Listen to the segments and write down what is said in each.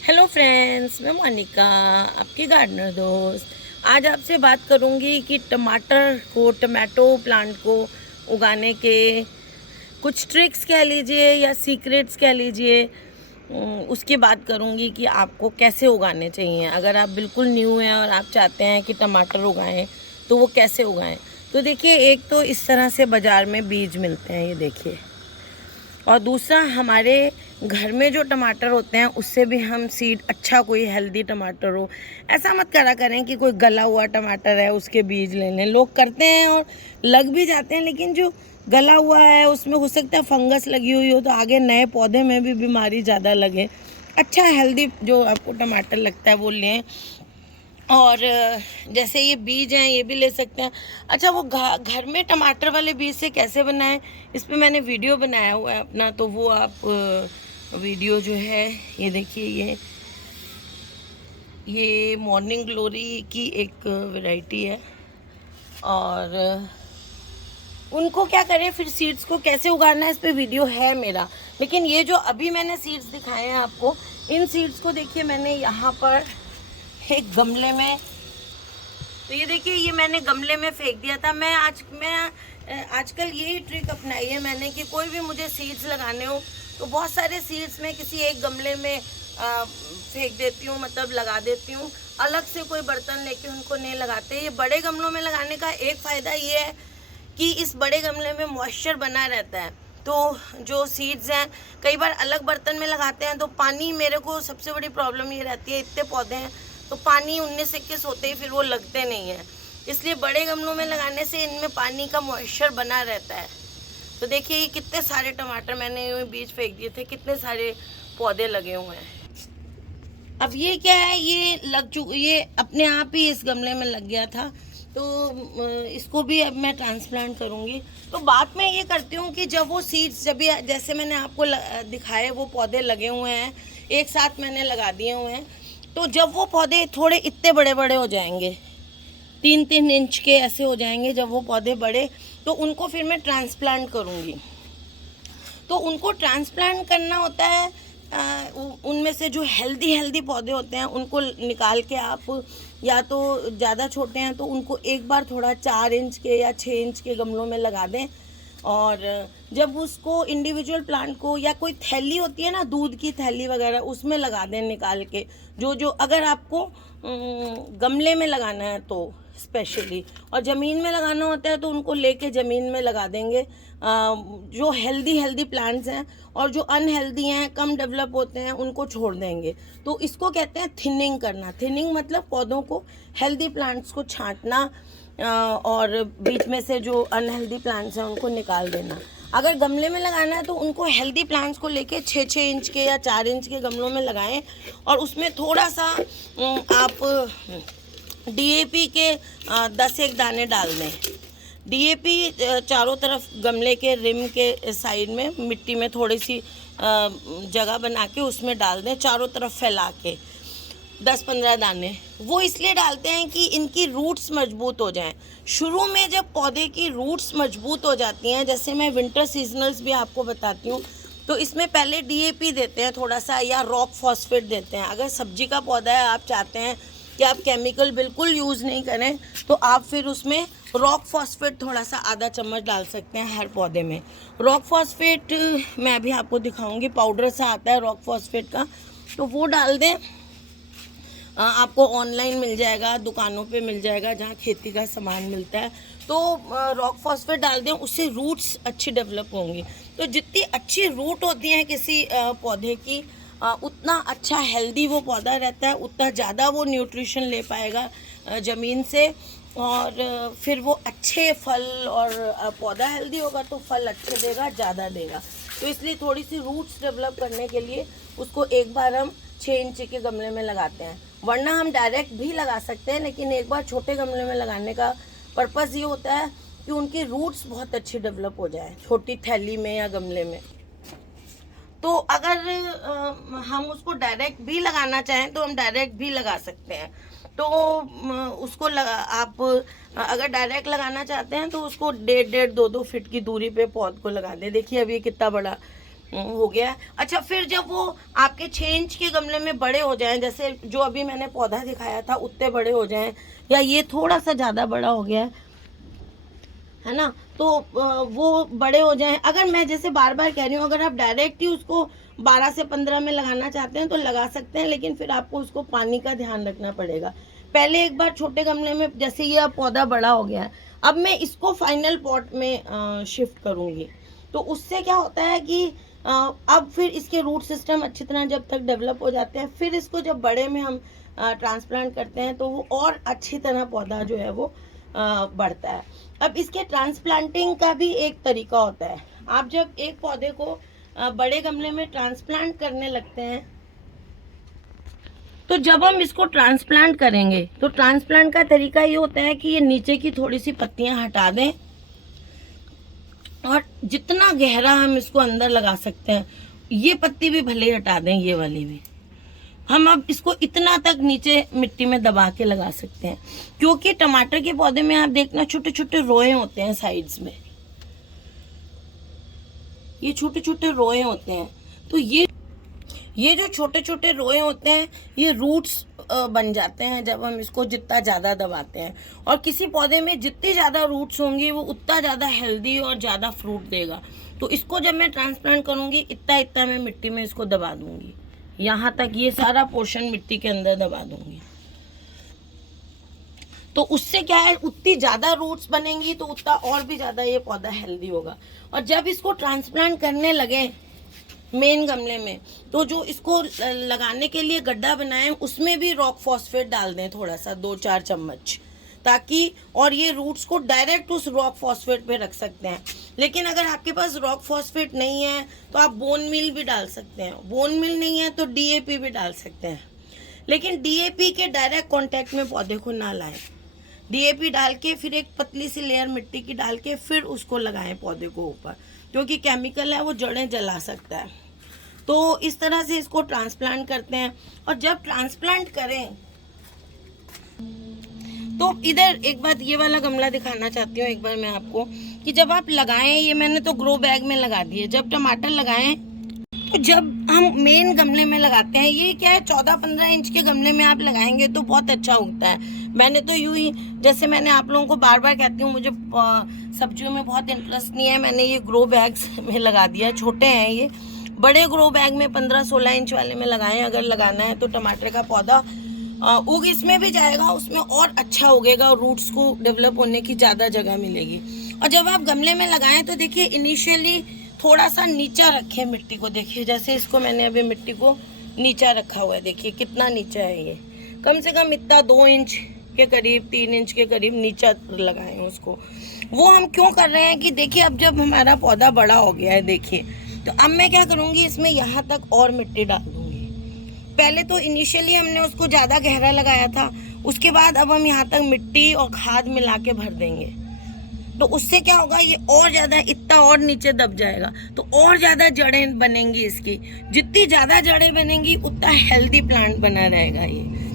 Hello friends, मैं मोनिका, आपकी gardener दोस्त। आज आपसे बात करूंगी कि टमाटो प्लांट को उगाने के कुछ ट्रिक्स कह लीजिए या सीक्रेट्स कह लीजिए। उसकी बात करूंगी कि आपको कैसे उगाने चाहिए। अगर आप बिल्कुल न्यू हैं और आप चाहते हैं कि टमाटर उगाएं तो वो कैसे उगाएं। तो देखिए, एक तो इस तरह से बाज़ार में बीज मिलते हैं, ये देखिए। और दूसरा, हमारे घर में जो टमाटर होते हैं उससे भी हम सीड, अच्छा कोई हेल्दी टमाटर हो। ऐसा मत करा करें कि कोई गला हुआ टमाटर है उसके बीज ले लें। लोग करते हैं और लग भी जाते हैं, लेकिन जो गला हुआ है उसमें हो सकता है फंगस लगी हुई हो तो आगे नए पौधे में भी बीमारी ज़्यादा लगे। अच्छा हेल्दी जो आपको टमाटर लगता है वो लें। और जैसे ये बीज हैं ये भी ले सकते हैं। अच्छा, वो घर में टमाटर वाले बीज से कैसे बनाएं, इस पे मैंने वीडियो बनाया हुआ है अपना, तो वो आप वीडियो जो है ये देखिए। ये मॉर्निंग ग्लोरी की एक वैरायटी है। और उनको क्या करें, फिर सीड्स को कैसे उगाना है इस पे वीडियो है मेरा। लेकिन ये जो अभी मैंने सीड्स दिखाए हैं आपको, इन सीड्स को देखिए मैंने यहाँ पर एक गमले में, तो ये देखिए ये मैंने गमले में फेंक दिया था। मैं आजकल यही ट्रिक अपनाई है मैंने कि कोई भी मुझे सीड्स लगाने हो तो बहुत सारे सीड्स में किसी एक गमले में फेंक देती हूँ, मतलब लगा देती हूँ। अलग से कोई बर्तन लेके उनको नहीं लगाते। ये बड़े गमलों में लगाने का एक फ़ायदा ये है कि इस बड़े गमले में मॉइस्चर बना रहता है। तो जो सीड्स हैं, कई बार अलग बर्तन में लगाते हैं तो पानी, मेरे को सबसे बड़ी प्रॉब्लम ये रहती है, इतने पौधे हैं तो पानी 19-21 होते ही फिर वो लगते नहीं हैं। इसलिए बड़े गमलों में लगाने से इनमें पानी का मॉइस्चर बना रहता है। तो देखिए ये कितने सारे टमाटर मैंने बीज फेंक दिए थे, कितने सारे पौधे लगे हुए हैं। अब ये क्या है, ये अपने आप ही इस गमले में लग गया था, तो इसको भी अब मैं ट्रांसप्लांट करूँगी। तो बात मैं ये करती हूँ कि जब वो सीड्स, जब ये जैसे मैंने आपको दिखाए वो पौधे लगे हुए हैं, एक साथ मैंने लगा दिए हुए हैं, तो जब वो पौधे थोड़े इतने बड़े बड़े हो जाएंगे, 3-3 इंच के ऐसे हो जाएंगे जब वो पौधे बड़े, तो उनको फिर मैं ट्रांसप्लांट करूँगी। तो उनको ट्रांसप्लांट करना होता है, उनमें से जो हेल्दी हेल्दी पौधे होते हैं उनको निकाल के आप, या तो ज़्यादा छोटे हैं तो उनको एक बार थोड़ा 4 इंच के या 6 इंच के गमलों में लगा दें। और जब उसको इंडिविजुअल प्लांट को, या कोई थैली होती है ना, दूध की थैली वगैरह, उसमें लगा दें निकाल के। जो अगर आपको गमले में लगाना है तो स्पेशली, और ज़मीन में लगाना होता है तो उनको लेके ज़मीन में लगा देंगे। जो हेल्दी प्लांट्स हैं, और जो अनहेल्दी हैं, कम डेवलप होते हैं, उनको छोड़ देंगे। तो इसको कहते हैं थिनिंग करना। थिनिंग मतलब पौधों को, हेल्दी प्लांट्स को छांटना, और बीच में से जो अनहेल्दी प्लांट्स हैं उनको निकाल देना। अगर गमले में लगाना है तो उनको, हेल्दी प्लांट्स को लेके 6-6 इंच के या 4 इंच के गमलों में लगाएं, और उसमें थोड़ा सा आप डीएपी के 10 एक दाने डाल दें। डीएपी चारों तरफ गमले के रिम के साइड में मिट्टी में थोड़ी सी जगह बना के उसमें डाल दें, चारों तरफ फैला के 10-15 दाने। वो इसलिए डालते हैं कि इनकी रूट्स मजबूत हो जाएं। शुरू में जब पौधे की रूट्स मजबूत हो जाती हैं, जैसे मैं विंटर सीजनल्स भी आपको बताती हूँ, तो इसमें पहले डीएपी देते हैं थोड़ा सा, या रॉक फॉस्फेट देते हैं। अगर सब्जी का पौधा है, आप चाहते हैं कि आप केमिकल बिल्कुल यूज़ नहीं करें, तो आप फिर उसमें रॉक फॉस्फेट थोड़ा सा आधा चम्मच डाल सकते हैं हर पौधे में। रॉक फॉस्फेट मैं अभी आपको दिखाऊंगी, पाउडर सा आता है रॉक फॉस्फेट का, तो वो डाल दें। आपको ऑनलाइन मिल जाएगा, दुकानों पे मिल जाएगा जहाँ खेती का सामान मिलता है। तो रॉक फॉस्फेट डाल दें, उससे रूट्स अच्छी डेवलप होंगी। तो जितनी अच्छी रूट होती हैं किसी पौधे की, उतना अच्छा हेल्दी वो पौधा रहता है, उतना ज़्यादा वो न्यूट्रिशन ले पाएगा ज़मीन से, और फिर वो अच्छे फल, और पौधा हेल्दी होगा तो फल अच्छे देगा, ज़्यादा देगा। तो इसलिए थोड़ी सी रूट्स डेवलप करने के लिए उसको एक बार हम 6 इंच के गमले में लगाते हैं। वरना हम डायरेक्ट भी लगा सकते हैं, लेकिन एक बार छोटे गमले में लगाने का पर्पज़ ये होता है कि उनकी रूट्स बहुत अच्छी डेवलप हो जाए, छोटी थैली में या गमले में। तो अगर हम उसको डायरेक्ट भी लगाना चाहें तो हम डायरेक्ट भी लगा सकते हैं। तो उसको आप अगर डायरेक्ट लगाना चाहते हैं तो उसको 1.5-1.5 2-2 फीट की दूरी पे पौध को लगा दें। देखिए अभी कितना बड़ा हो गया। अच्छा, फिर जब वो आपके 6 इंच के गमले में बड़े हो जाएं, जैसे जो अभी मैंने पौधा दिखाया था उतने बड़े हो जाएं, या ये थोड़ा सा ज़्यादा बड़ा हो गया है ना, तो वो बड़े हो जाएं। अगर मैं जैसे बार बार कह रही हूँ, अगर आप डायरेक्ट ही उसको 12 से 15 में लगाना चाहते हैं तो लगा सकते हैं, लेकिन फिर आपको उसको पानी का ध्यान रखना पड़ेगा। पहले एक बार छोटे गमले में, जैसे ये अब पौधा बड़ा हो गया है, अब मैं इसको फाइनल पॉट में शिफ्ट करूँगी। तो उससे क्या होता है कि अब फिर इसके रूट सिस्टम अच्छी तरह जब तक डेवलप हो जाते हैं, फिर इसको जब बड़े में हम ट्रांसप्लांट करते हैं तो वो और अच्छी तरह पौधा जो है वो बढ़ता है। अब इसके ट्रांसप्लांटिंग का भी एक तरीका होता है। आप जब एक पौधे को बड़े गमले में ट्रांसप्लांट करने लगते हैं, तो जब हम इसको ट्रांसप्लांट करेंगे तो ट्रांसप्लांट का तरीका ये होता है कि ये नीचे की थोड़ी सी पत्तियां हटा दें, और जितना गहरा हम इसको अंदर लगा सकते हैं, ये पत्ती भी भले हटा दें, ये वाली भी, हम अब इसको इतना तक नीचे मिट्टी में दबा के लगा सकते हैं। क्योंकि टमाटर के पौधे में आप देखना छोटे छोटे रोए होते हैं साइड्स में, ये छोटे छोटे रोए होते हैं। तो ये जो छोटे छोटे रोए होते हैं, ये रूट्स बन जाते हैं जब हम इसको जितना ज़्यादा दबाते हैं। और किसी पौधे में जितनी ज़्यादा रूट्स होंगी वो उतना ज़्यादा हेल्दी और ज़्यादा फ्रूट देगा। तो इसको जब मैं ट्रांसप्लांट करूँगी, इतना इतना मैं मिट्टी में इसको दबा दूँगी, यहाँ तक ये सारा पोर्शन मिट्टी के अंदर दबा दूँगी। तो उससे क्या है, उतनी ज़्यादा रूट्स बनेंगी तो उतना और भी ज़्यादा ये पौधा हेल्दी होगा। और जब इसको ट्रांसप्लांट करने लगे मेन गमले में, तो जो इसको लगाने के लिए गड्ढा बनाए उसमें भी रॉक फॉस्फेट डाल दें थोड़ा सा, 2-4 चम्मच, ताकि, और ये रूट्स को डायरेक्ट उस रॉक फॉस्फेट पे रख सकते हैं। लेकिन अगर आपके पास रॉक फॉस्फेट नहीं है तो आप बोन मील भी डाल सकते हैं, बोन मील नहीं है तो DAP भी डाल सकते हैं। लेकिन DAP के डायरेक्ट कांटेक्ट में पौधे को ना लाएं। DAP डाल के फिर एक पतली सी लेयर मिट्टी की डाल के फिर उसको लगाएं पौधे को ऊपर, क्योंकि केमिकल है वो जड़ें जला सकता है। तो इस तरह से इसको ट्रांसप्लांट करते हैं। और जब ट्रांसप्लांट करें तो इधर एक बात ये वाला गमला दिखाना चाहती हूँ एक बार मैं आपको, कि जब आप लगाएं, ये मैंने तो ग्रो बैग में लगा दिए, जब टमाटर लगाएं तो जब हम मेन गमले में लगाते हैं, ये क्या है 14-15 इंच के गमले में आप लगाएंगे तो बहुत अच्छा उगता है। मैंने तो यूं ही, जैसे मैंने आप लोगों को बार बार कहती हूँ, मुझे सब्जियों में बहुत इंटरेस्ट नहीं है, मैंने ये ग्रो बैग्स में लगा दिया। छोटे हैं ये, बड़े ग्रो बैग में 15-16 इंच वाले में लगाएं अगर लगाना है तो टमाटर का पौधा उग इसमें भी जाएगा, उसमें और अच्छा उगेगा और रूट्स को डेवलप होने की ज़्यादा जगह मिलेगी। और जब आप गमले में लगाएं तो देखिए इनिशियली थोड़ा सा नीचा रखें मिट्टी को। देखिए जैसे इसको मैंने अभी मिट्टी को नीचा रखा हुआ है, देखिए कितना नीचा है, ये कम से कम इतना 2 इंच के करीब, 3 इंच के करीब नीचा लगाएं उसको। वो हम क्यों कर रहे हैं कि देखिए अब जब हमारा पौधा बड़ा हो गया है, देखिए, तो अब मैं क्या करूँगी, इसमें यहाँ तक और मिट्टी डाल दूँगी। पहले तो इनिशियली हमने उसको ज़्यादा गहरा लगाया था, उसके बाद अब हम यहाँ तक मिट्टी और खाद मिला के भर देंगे। तो उससे क्या होगा, ये और ज़्यादा इतना और नीचे दब जाएगा, तो और ज़्यादा जड़ें बनेंगी इसकी। जितनी ज़्यादा जड़ें बनेंगी उतना हेल्दी प्लांट बना रहेगा ये।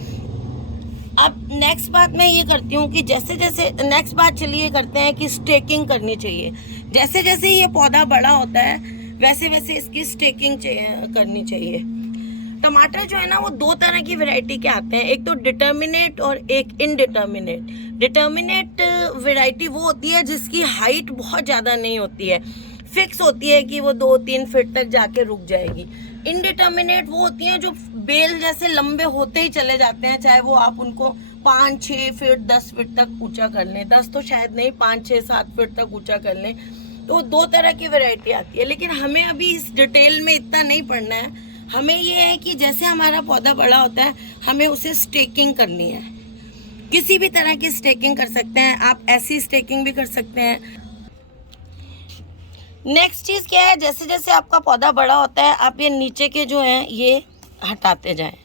अब नेक्स्ट बात मैं ये करती हूँ कि जैसे जैसे नेक्स्ट बात चलिए करते हैं कि स्टेकिंग करनी चाहिए। जैसे जैसे ये पौधा बड़ा होता है वैसे वैसे इसकी स्टेकिंग करनी चाहिए। टमाटर जो है ना वो 2 तरह की वैरायटी के आते हैं, एक तो डिटर्मिनेट और एक इनडिटर्मिनेट। डिटर्मिनेट वैरायटी वो होती है जिसकी हाइट बहुत ज़्यादा नहीं होती है, फिक्स होती है कि वो 2-3 फीट तक जाके रुक जाएगी। इनडिटर्मिनेट वो होती हैं जो बेल जैसे लंबे होते ही चले जाते हैं, चाहे वो आप उनको 5-6 फीट 10 फीट तक ऊंचा कर लें, 10 तो शायद नहीं, 5-6-7 फीट तक ऊंचा कर लें। तो 2 तरह की वैरायटी आती है, लेकिन हमें अभी इस डिटेल में इतना नहीं पढ़ना है। हमें ये है कि जैसे हमारा पौधा बड़ा होता है हमें उसे स्टेकिंग करनी है। किसी भी तरह की स्टेकिंग कर सकते हैं आप, ऐसी स्टेकिंग भी कर सकते हैं। नेक्स्ट चीज़ क्या है, जैसे जैसे आपका पौधा बड़ा होता है आप ये नीचे के जो हैं ये हटाते जाएं,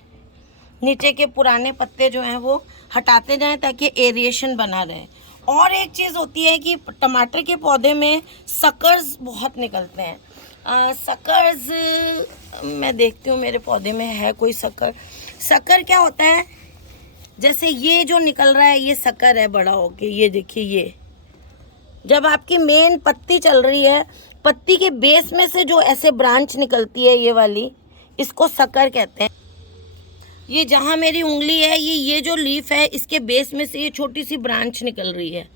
नीचे के पुराने पत्ते जो हैं वो हटाते जाएं ताकि एरिएशन बना रहे। और एक चीज़ होती है कि टमाटर के पौधे में सकर्स बहुत निकलते हैं। सकर्स मैं देखती हूँ मेरे पौधे में है कोई सकर। सकर क्या होता है, जैसे ये जो निकल रहा है ये सकर है बड़ा होके, ये देखिए, ये जब आपकी मेन पत्ती चल रही है पत्ती के बेस में से जो ऐसे ब्रांच निकलती है ये वाली, इसको सकर कहते हैं। ये जहाँ मेरी उंगली है, ये जो लीफ है, इसके बेस में से ये छोटी सी ब्रांच निकल रही है।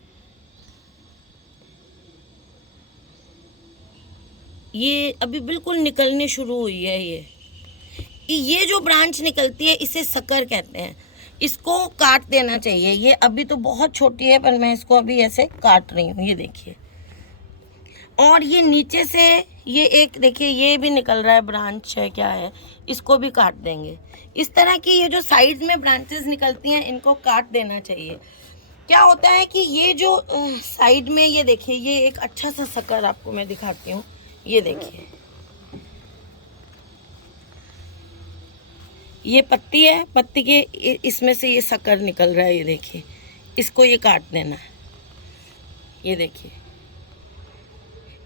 ये अभी बिल्कुल निकलनी शुरू हुई है। ये जो ब्रांच निकलती है इसे सकर कहते हैं। इसको काट देना चाहिए। ये अभी तो बहुत छोटी है, पर मैं इसको अभी ऐसे काट रही हूँ, ये देखिए। और ये नीचे से ये एक देखिए, ये भी निकल रहा है, ब्रांच है क्या है, इसको भी काट देंगे। इस तरह की ये जो साइड में ब्रांचेस निकलती हैं, इनको काट देना चाहिए। क्या होता है कि ये जो साइड में, ये देखिए, ये एक अच्छा सा सकर आपको मैं दिखाती हूँ। ये देखिए, ये पत्ती है, पत्ती के इसमें से ये सकर निकल रहा है, ये देखिए। इसको ये काट देना है, ये देखिए।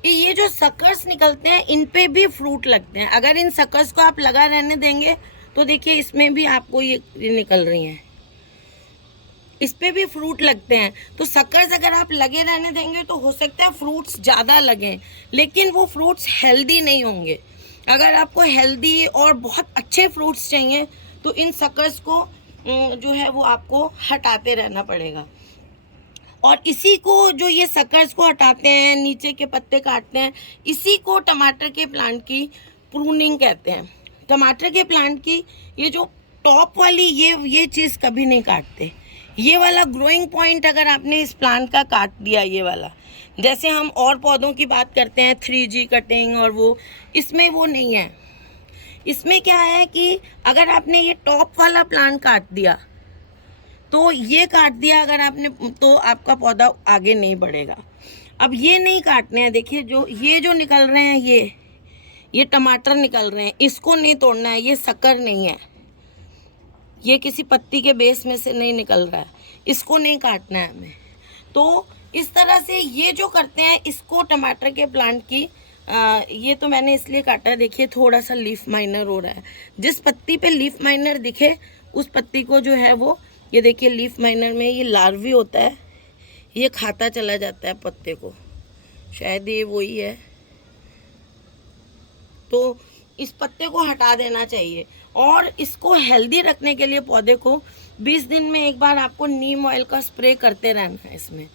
ये जो सकर्स निकलते हैं, इन पे भी फ्रूट लगते हैं। अगर इन सकर्स को आप लगा रहने देंगे तो देखिए इसमें भी आपको ये निकल रही हैं, इस पे भी फ्रूट लगते हैं। तो सकर्स अगर आप लगे रहने देंगे तो हो सकता है फ्रूट्स ज़्यादा लगें, लेकिन वो फ्रूट्स हेल्दी नहीं होंगे। अगर आपको हेल्दी और बहुत अच्छे फ्रूट्स चाहिए तो इन सकर्स को जो है वो आपको हटाते रहना पड़ेगा। और इसी को, जो ये सकर्स को हटाते हैं, नीचे के पत्ते काटते हैं, इसी को टमाटर के प्लांट की प्रूनिंग कहते हैं। टमाटर के प्लांट की ये जो टॉप वाली ये चीज़ कभी नहीं काटते। ये वाला ग्रोइंग पॉइंट अगर आपने इस प्लांट का काट दिया, ये वाला, जैसे हम और पौधों की बात करते हैं 3G कटिंग और वो, इसमें वो नहीं है। इसमें क्या है कि अगर आपने ये टॉप वाला प्लांट काट दिया, तो ये काट दिया अगर आपने, तो आपका पौधा आगे नहीं बढ़ेगा। अब ये नहीं काटने हैं। देखिए, जो निकल रहे हैं, ये टमाटर निकल रहे हैं, इसको नहीं तोड़ना है। ये शक्कर नहीं है, ये किसी पत्ती के बेस में से नहीं निकल रहा है, इसको नहीं काटना है हमें। तो इस तरह से ये जो करते हैं, इसको टमाटर के प्लांट की ये तो मैंने इसलिए काटा है। देखिए, थोड़ा सा लीफ माइनर हो रहा है। जिस पत्ती पे लीफ माइनर दिखे उस पत्ती को जो है वो, ये देखिए, लीफ माइनर में ये लार्वी होता है, ये खाता चला जाता है पत्ते को, शायद ये वही है। तो इस पत्ते को हटा देना चाहिए। और इसको हेल्दी रखने के लिए पौधे को 20 दिन में एक बार आपको नीम ऑयल का स्प्रे करते रहना है इसमें,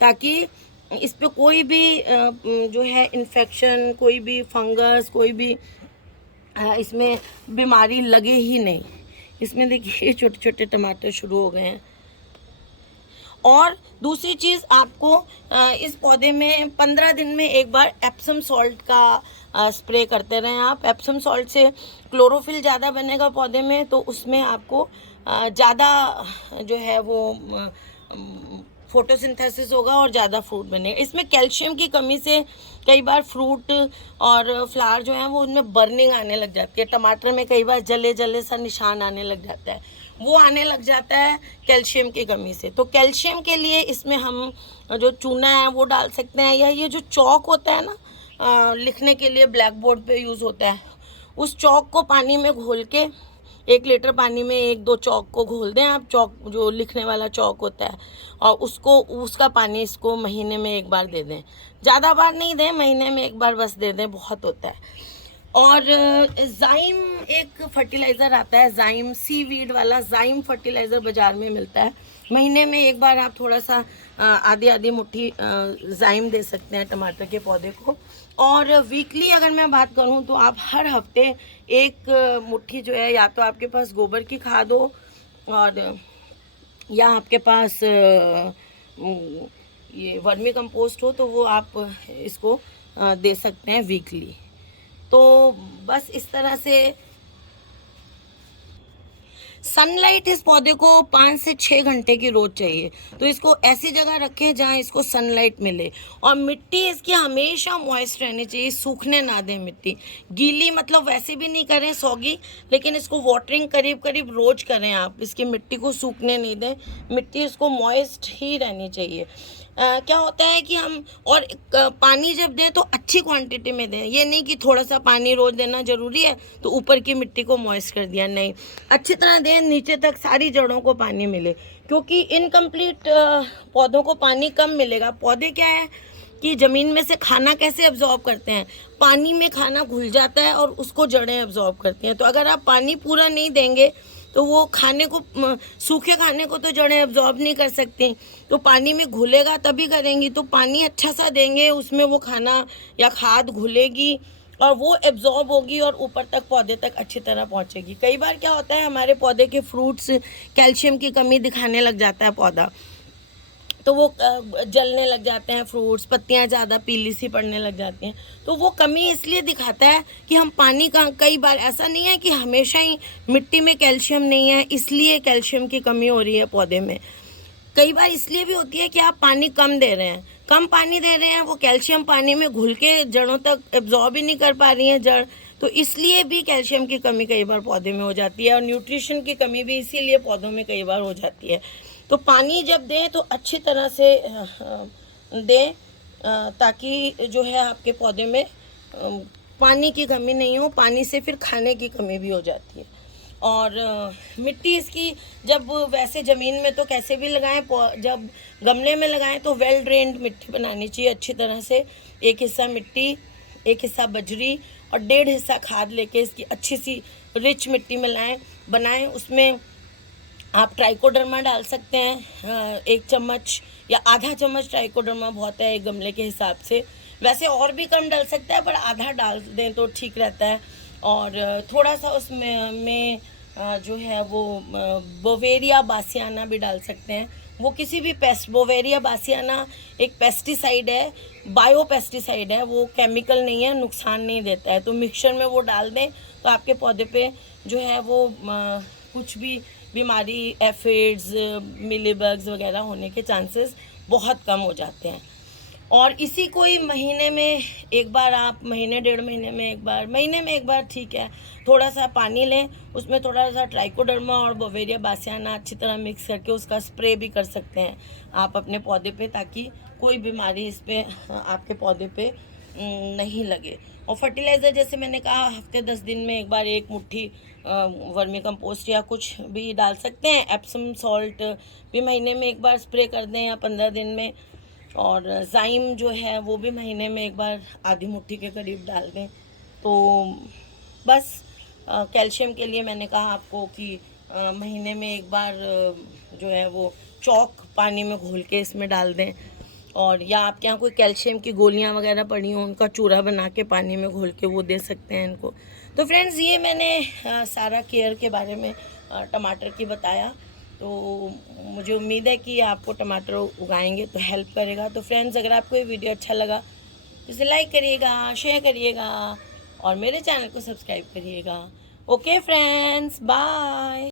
ताकि इस पे कोई भी जो है इन्फेक्शन, कोई भी फंगस, कोई भी इसमें बीमारी लगे ही नहीं। इसमें देखिए छोटे छोटे टमाटर शुरू हो गए हैं। और दूसरी चीज़, आपको इस पौधे में 15 दिन में एक बार एप्सम सॉल्ट का स्प्रे करते रहें आप। एप्सम सॉल्ट से क्लोरोफिल ज़्यादा बनेगा पौधे में, तो उसमें आपको ज़्यादा जो है वो फोटोसिंथेसिस होगा और ज़्यादा फ्रूट बनेगा। इसमें कैल्शियम की कमी से कई बार फ्रूट और फ्लावर जो है वो उनमें बर्निंग आने लग जाती है। टमाटर में कई बार जले जले सा निशान आने लग जाता है, वो आने लग जाता है कैल्शियम की कमी से। तो कैल्शियम के लिए इसमें हम जो चूना है वो डाल सकते हैं, या ये जो चौक होता है ना, लिखने के लिए ब्लैक बोर्ड पर यूज़ होता है, उस चौक को पानी में घोल के, 1 लीटर पानी में 1-2 चौक को घोल दें आप, चौक जो लिखने वाला चौक होता है, और उसका पानी इसको महीने में एक बार दे दें। ज़्यादा बार नहीं दें, महीने में एक बार बस दे दें, बहुत होता है। और जाइम एक फर्टिलाइज़र आता है, जाइम सीवीड वाला जाइम फर्टिलाइज़र बाज़ार में मिलता है। महीने में एक बार आप थोड़ा सा आधी मुट्ठी जाइम दे सकते हैं टमाटर के पौधे को। और वीकली अगर मैं बात करूं तो आप हर हफ्ते 1 मुट्ठी जो है, या तो आपके पास गोबर की खाद हो, और या आपके पास ये वर्मी कंपोस्ट हो, तो वो आप इसको दे सकते हैं वीकली। तो बस इस तरह से सनलाइट इस पौधे को 5 से 6 घंटे की रोज चाहिए। तो इसको ऐसी जगह रखें जहाँ इसको सनलाइट मिले, और मिट्टी इसकी हमेशा मॉइस्ट रहनी चाहिए, सूखने ना दें मिट्टी। गीली मतलब वैसे भी नहीं करें सौगी, लेकिन इसको वाटरिंग करीब करीब रोज करें आप, इसकी मिट्टी को सूखने नहीं दें, मिट्टी इसको मॉइस्ट ही रहनी चाहिए। क्या होता है कि हम और पानी जब दें तो अच्छी क्वांटिटी में दें, ये नहीं कि थोड़ा सा पानी रोज देना ज़रूरी है तो ऊपर की मिट्टी को मॉइस्ट कर दिया, नहीं, अच्छी तरह दें, नीचे तक सारी जड़ों को पानी मिले, क्योंकि इनकम्प्लीट पौधों को पानी कम मिलेगा। पौधे क्या है, कि ज़मीन में से खाना कैसे एब्जॉर्ब करते हैं, पानी में खाना घुल जाता है और उसको जड़ें एब्जॉर्ब करती हैं। तो अगर आप पानी पूरा नहीं देंगे तो वो खाने को, सूखे खाने को तो जड़ें एब्जॉर्ब नहीं कर सकती, तो पानी में घुलेगा तभी करेंगी। तो पानी अच्छा सा देंगे, उसमें वो खाना या खाद घुलेगी और वो एब्जॉर्ब होगी और ऊपर तक पौधे तक अच्छी तरह पहुंचेगी। कई बार क्या होता है, हमारे पौधे के फ्रूट्स कैल्शियम की कमी दिखाने लग जाता है पौधा, तो वो जलने लग जाते हैं फ्रूट्स, पत्तियां ज़्यादा पीली सी पड़ने लग जाती हैं। तो वो कमी इसलिए दिखाता है कि हम पानी का, कई बार ऐसा नहीं है कि हमेशा ही मिट्टी में कैल्शियम नहीं है इसलिए कैल्शियम की कमी हो रही है पौधे में। कई बार इसलिए भी होती है कि आप पानी कम दे रहे हैं, कम पानी दे रहे हैं, वो कैल्शियम पानी में घुल के जड़ों तक एब्जॉर्ब ही नहीं कर पा रही हैं जड़, तो इसलिए भी कैल्शियम की कमी कई बार पौधे में हो जाती है। और न्यूट्रिशन की कमी भी इसीलिए पौधों में कई बार हो जाती है। तो पानी जब दें तो अच्छी तरह से दें, ताकि जो है आपके पौधे में पानी की कमी नहीं हो। पानी से फिर खाने की कमी भी हो जाती है। और मिट्टी इसकी, जब वैसे ज़मीन में तो कैसे भी लगाएं, जब गमले में लगाएं तो वेल ड्रेन्ड मिट्टी बनानी चाहिए अच्छी तरह से। एक हिस्सा मिट्टी, एक हिस्सा बजरी और 1.5 हिस्सा खाद लेके इसकी अच्छी सी रिच मिट्टी में बनाएं। उसमें आप ट्राइकोडर्मा डाल सकते हैं, 1 चम्मच या आधा चम्मच ट्राइकोडर्मा बहुत है एक गमले के हिसाब से। वैसे और भी कम डाल सकता है, पर आधा डाल दें तो ठीक रहता है। और थोड़ा सा उसमें जो है वो बोवेरिया बासियाना भी डाल सकते हैं। वो किसी भी बोवेरिया बासियाना एक पेस्टिसाइड है, बायो पेस्टिसाइड है, वो केमिकल नहीं है, नुकसान नहीं देता है। तो मिक्सचर में वो डाल दें तो आपके पौधे पे जो है वो कुछ भी बीमारी, एफिड्स, मिलीबग्स वगैरह होने के चांसेस बहुत कम हो जाते हैं। और इसी को ही महीने में एक बार, आप महीने 1.5 महीने में एक बार, महीने में एक बार ठीक है, थोड़ा सा पानी लें, उसमें थोड़ा सा ट्राइकोडर्मा और बोवेरिया बासियाना अच्छी तरह मिक्स करके उसका स्प्रे भी कर सकते हैं आप अपने पौधे पे, ताकि कोई बीमारी इस पे आपके पौधे पे नहीं लगे। और फर्टिलाइज़र जैसे मैंने कहा, हफ्ते 10 दिन में एक बार 1 मुट्ठी वर्मी कंपोस्ट या कुछ भी डाल सकते हैं। एप्सम सॉल्ट भी महीने में एक बार स्प्रे कर दें या 15 दिन में। और जाइम जो है वो भी महीने में एक बार आधी मुट्ठी के करीब डाल दें। तो बस कैल्शियम के लिए मैंने कहा आपको कि महीने में एक बार जो है वो चॉक पानी में घोल के इसमें डाल दें। और या आपके यहाँ कोई कैल्शियम की गोलियाँ वगैरह पड़ी हों, उनका चूरा बना के पानी में घोल के वो दे सकते हैं इनको। तो फ्रेंड्स, ये मैंने सारा केयर के बारे में टमाटर की बताया। तो मुझे उम्मीद है कि आपको टमाटर उगाएंगे तो हेल्प करेगा। तो फ्रेंड्स, अगर आपको ये वीडियो अच्छा लगा तो इसे लाइक करिएगा, शेयर करिएगा और मेरे चैनल को सब्सक्राइब करिएगा। Okay friends, bye.